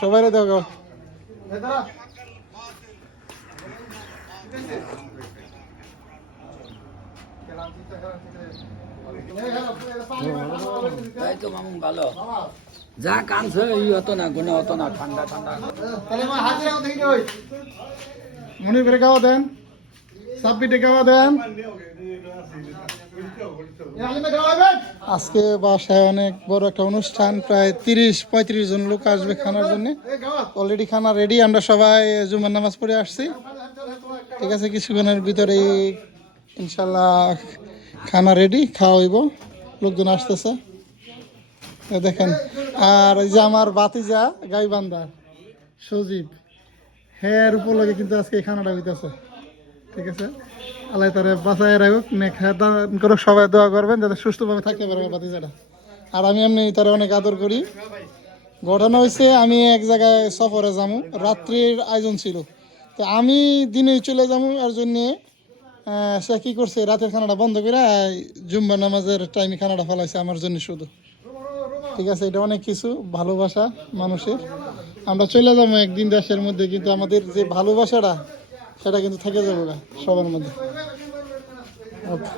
সবাই দেও গো। তাই তো মামুন ভালো যা কানছে হতো না গুণে হতো না ঠান্ডা ঠান্ডা মনির করে খাওয়া দেন, সাব্বিটে খাওয়া দেন। আজকে বাসায় অনেক বড় একটা অনুষ্ঠান, প্রায় 30-35 জন লোক আসবে খানার জন্য। অলরেডি খানা রেডি, আমরা সবাই জুমার নামাজ পড়ে আসছি। ঠিক আছে, কিছুক্ষণের ভিতরেই ইনশাল্লাহ খানা রেডি, খাওয়া হইব, লোকজন আসতেছে দেখেন। আর এই যে আমার বাতিজা গাইবান্ধা সজীব, হের উপলক্ষে কিন্তু আজকে এই খানাটা হইতেছে। ঠিক আছে, আল্লাহ তারে বাঁচায় রাখুক, নেক দান করুক, সবাই দোয়া করবেন যাতে সুস্থভাবে থাকতে পারে আমার বাতিজাটা। আর আমি এমনি তারা অনেক আদর করি। ঘটনা হয়েছে, আমি এক জায়গায় সফরে যাবো, রাত্রির আয়োজন ছিল, তো আমি দিনে চলে যাবো। এর জন্যে সে কী করছে, রাতের খানাটা বন্ধ করে জুম্বা নামাজের টাইমে খানাটা ফেলাইছে আমার জন্য শুধু। ঠিক আছে, এটা অনেক কিছু ভালোবাসা মানুষের। আমরা চলে যাবো একদিন দেশের মধ্যে, কিন্তু আমাদের যে ভালোবাসাটা সেটা কিন্তু থেকে যাবে সবার মধ্যে। ওকে।